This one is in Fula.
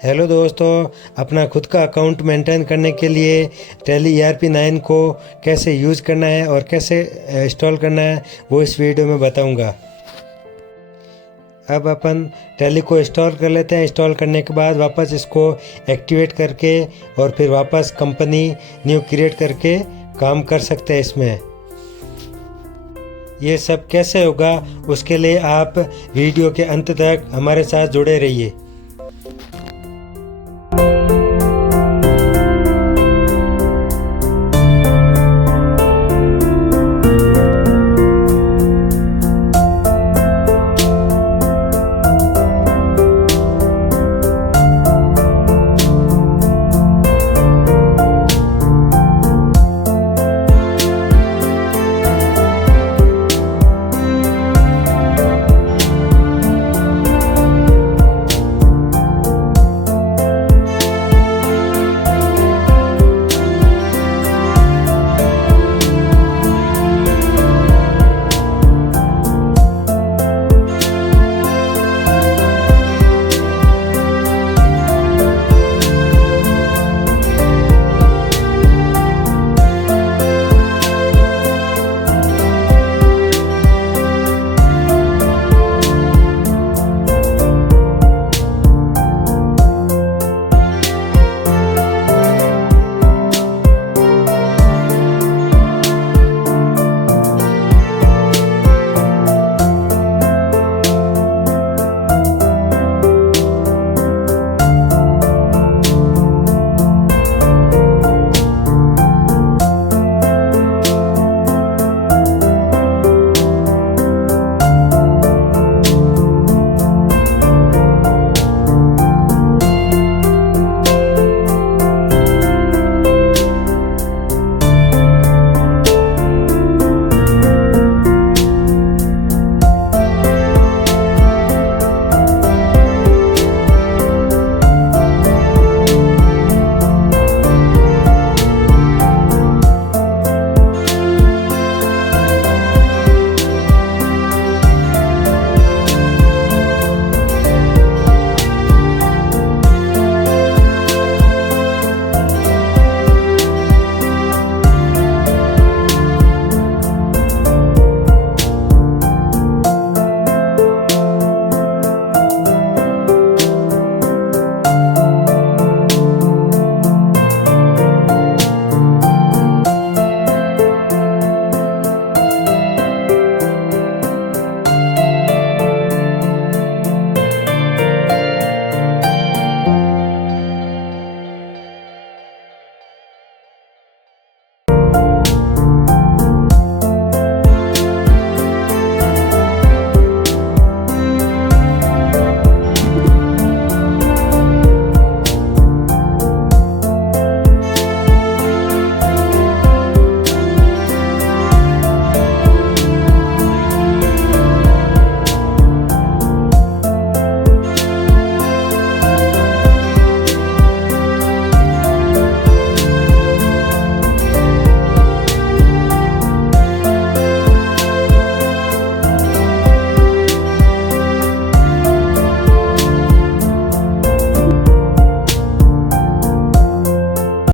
हेलो दोस्तों, अपना खुद का अकाउंट मेंटेन करने के लिए टैली ERP9 को कैसे यूज़ करना है और कैसे इंस्टॉल करना है वो इस वीडियो में बताऊंगा। अब अपन टैली को इंस्टॉल कर लेते हैं। इंस्टॉल करने के बाद वापस इसको एक्टिवेट करके और फिर वापस कंपनी न्यू क्रिएट करके काम कर सकते हैं इसमें। ये सब कैसे होगा उसके लिए आप वीडियो के अंत तक हमारे साथ जुड़े रहिए।